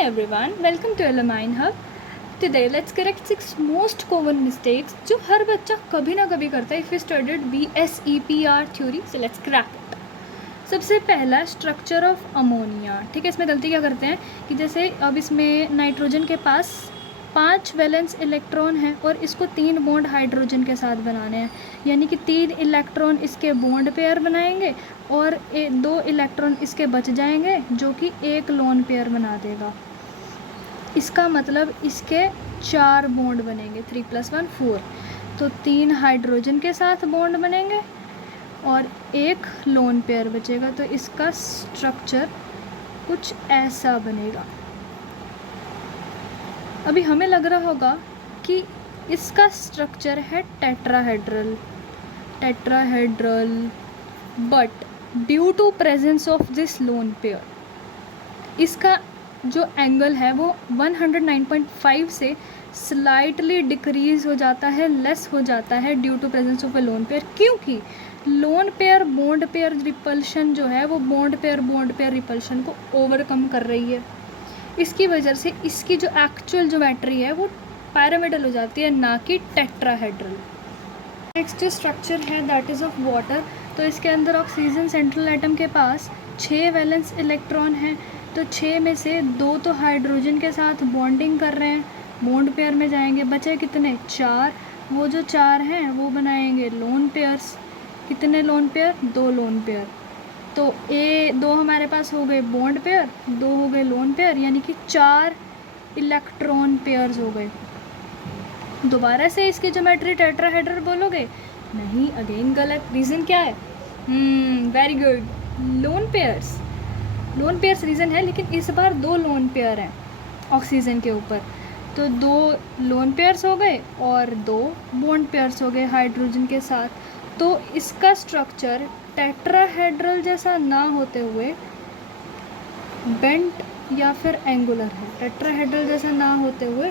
everyone, welcome to Alamine Hub. Today let's correct 6 most common mistakes जो हर बच्चा कभी ना कभी करता है if you studied BSEPR theory. So let's crack it. सबसे पहला स्ट्रक्चर ऑफ अमोनिया. ठीक है, इसमें गलती क्या करते हैं कि जैसे अब इसमें नाइट्रोजन के पास 5 वैलेंस इलेक्ट्रॉन है और इसको 3 बॉन्ड हाइड्रोजन के साथ बनाने हैं, यानी कि 3 इलेक्ट्रॉन इसके बॉन्ड पेयर बनाएंगे और 2 इलेक्ट्रॉन इसके बच जाएंगे जो कि एक लोन पेयर बना देगा. इसका मतलब इसके 4 बॉन्ड बनेंगे, 3 + 1 4. तो 3 हाइड्रोजन के साथ बॉन्ड बनेंगे और एक लोन पेयर बचेगा. तो इसका स्ट्रक्चर कुछ ऐसा बनेगा. अभी हमें लग रहा होगा कि इसका स्ट्रक्चर है tetrahedral, but due to presence of this lone pair इसका जो एंगल है वो 109.5 से स्लाइटली डिक्रीज हो जाता है, लेस हो जाता है due to presence of a lone pair, क्योंकि lone pair bond pair repulsion जो है वो बॉन्ड पेयर रिपल्शन को ओवरकम कर रही है. इसकी वजह से इसकी जो एक्चुअल ज्योमेट्री है वो पैरामिडल हो जाती है, ना कि टेट्राहेड्रल. नेक्स्ट जो स्ट्रक्चर है दैट इज़ ऑफ वाटर. तो इसके अंदर ऑक्सीजन सेंट्रल एटम के पास 6 वैलेंस इलेक्ट्रॉन हैं. तो 6 में से 2 तो हाइड्रोजन के साथ बॉन्डिंग कर रहे हैं, बॉन्ड पेयर में जाएंगे. बचे कितने? 4. वो जो 4 हैं वो बनाएंगे लोन पेयर्स. कितने लोन पेयर? 2 lone pair. तो 2 हमारे पास हो गए बॉन्ड पेयर, 2 हो गए लोन पेयर, यानी कि 4 इलेक्ट्रॉन पेयर्स हो गए. दोबारा से इसकी ज्योमेट्री टेट्राहेड्रल बोलोगे? नहीं, अगेन गलत. रीज़न क्या है? Very good, lone pairs reason है, लेकिन इस बार 2 लोन पेयर हैं ऑक्सीजन के ऊपर. तो 2 लोन पेयर्स हो गए और 2 बॉन्ड पेयर्स हो गए हाइड्रोजन के साथ. तो इसका स्ट्रक्चर टेट्राहेड्रल जैसा ना होते हुए बेंट या फिर एंगुलर है. टेट्राहेड्रल जैसा ना होते हुए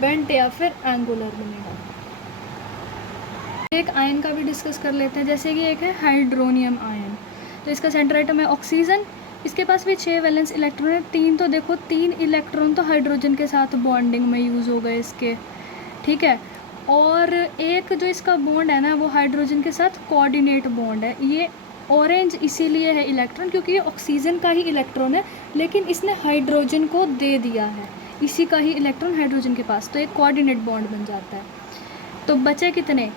बेंट या फिर एंगुलर बनेगा. एक आयन का भी डिस्कस कर लेते हैं, जैसे कि एक है हाइड्रोनियम आयन. तो इसका सेंटर एटम है ऑक्सीजन. इसके पास भी 6 वैलेंस इलेक्ट्रॉन है. 3 तो देखो, 3 इलेक्ट्रॉन तो हाइड्रोजन के साथ बॉन्डिंग में यूज़ हो गए इसके. ठीक है, और एक जो इसका बॉन्ड है ना वो हाइड्रोजन के साथ कोऑर्डिनेट बॉन्ड है. ये ऑरेंज इसीलिए है इलेक्ट्रॉन क्योंकि ये ऑक्सीजन का ही इलेक्ट्रॉन है, लेकिन इसने हाइड्रोजन को दे दिया है इसी का ही इलेक्ट्रॉन हाइड्रोजन के पास. तो एक कोऑर्डिनेट बॉन्ड बन जाता है. तो बचे कितने?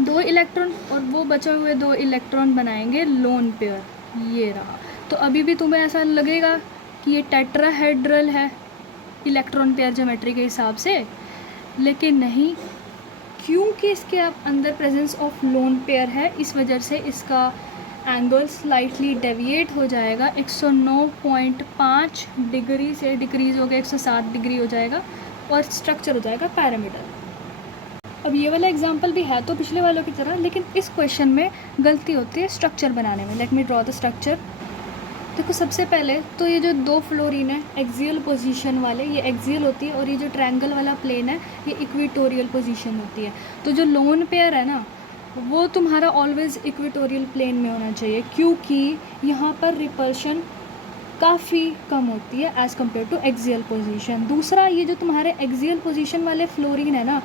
2 इलेक्ट्रॉन, और वो बचे हुए 2 इलेक्ट्रॉन बनाएंगे लोन पेयर. ये रहा. तो अभी भी तुम्हें ऐसा लगेगा कि ये टेट्राहेड्रल है इलेक्ट्रॉन पेयर ज्योमेट्री के हिसाब से, लेकिन नहीं, क्योंकि इसके अंदर प्रेजेंस ऑफ लोन पेयर है, इस वजह से इसका एंगल स्लाइटली डेविएट हो जाएगा. 109.5 डिग्री से डिक्रीज़ हो गया 107 डिग्री हो जाएगा और स्ट्रक्चर हो जाएगा पैरामिडल. अब ये वाला एग्जांपल भी है तो पिछले वालों की तरह, लेकिन इस क्वेश्चन में गलती होती है स्ट्रक्चर बनाने में. Let me draw the structure. देखो, सबसे पहले तो ये जो 2 फ्लोरीन है एक्सियल पोजीशन वाले, ये एक्सियल होती है, और ये जो ट्रायंगल वाला प्लेन है ये इक्वेटोरियल पोजीशन होती है. तो जो लोन पेयर है ना वो तुम्हारा ऑलवेज़ इक्वेटोरियल प्लेन में होना चाहिए, क्योंकि यहाँ पर रिपल्शन काफ़ी कम होती है as compare to axial position. दूसरा, ये जो तुम्हारे एक्सियल पोजीशन वाले फ्लोरीन है ना,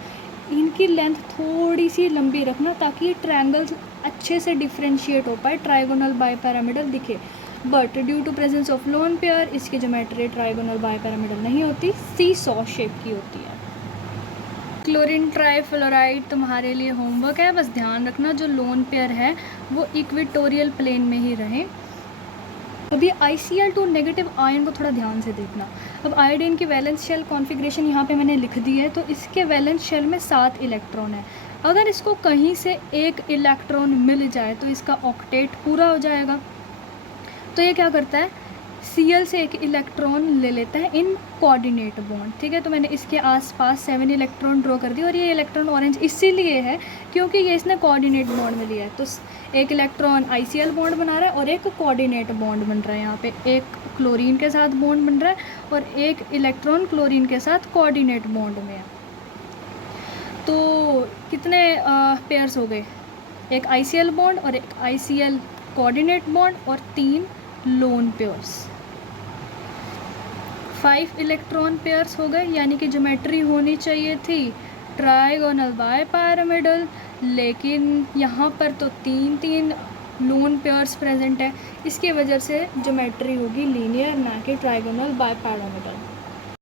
इनकी लेंथ थोड़ी सी लंबी रखना ताकि ये ट्रायंगल अच्छे से डिफ्रेंशिएट हो पाए, ट्राइगोनल बाइपैरामिडल दिखे. But due to presence of lone pair इसकी ज्योमेट्री ट्राइगोनल बाइपैरामिडल नहीं होती, सी सॉ शेप की होती है. क्लोरीन ट्राइफ्लोराइड तुम्हारे लिए होमवर्क है. बस ध्यान रखना जो लोन पेयर है वो इक्वेटोरियल प्लेन में ही रहे. अभी ICl2 नेगेटिव आयन को थोड़ा ध्यान से देखना. अब आयोडीन की वैलेंस शेल कॉन्फ़िगरेशन यहाँ पे मैंने लिख दी है. तो इसके वैलेंस शेल में 7 इलेक्ट्रॉन है. अगर इसको कहीं से एक इलेक्ट्रॉन मिल जाए तो इसका ऑक्टेट पूरा हो जाएगा. तो ये क्या करता है, Cl से एक इलेक्ट्रॉन ले लेता है इन कोऑर्डिनेट बॉन्ड. ठीक है, तो मैंने इसके आसपास 7 इलेक्ट्रॉन ड्रॉ कर दी, और ये इलेक्ट्रॉन ऑरेंज इसीलिए है क्योंकि ये इसने कोऑर्डिनेट बॉन्ड में लिया है. तो एक इलेक्ट्रॉन ICl बॉन्ड बना रहा है और एक कोऑर्डिनेट बॉन्ड बन रहा है. यहाँ पे एक क्लोरीन के साथ बॉन्ड बन रहा है और एक इलेक्ट्रॉन क्लोरीन के साथ कोऑर्डिनेट बॉन्ड में है. तो कितने पेयर्स हो गए? एक ICl बॉन्ड और एक ICl कोऑर्डिनेट बॉन्ड और 3 लोन पेयर्स. 5 इलेक्ट्रॉन पेयर्स हो गए, यानी कि ज्योमेट्री होनी चाहिए थी ट्राइगोनल बाय पिरामिडल, लेकिन यहाँ पर तो 3 लोन पेयर्स प्रेजेंट है, इसकी वजह से ज्योमेट्री होगी लीनियर ना कि ट्राइगोनल बाय पिरामिडल।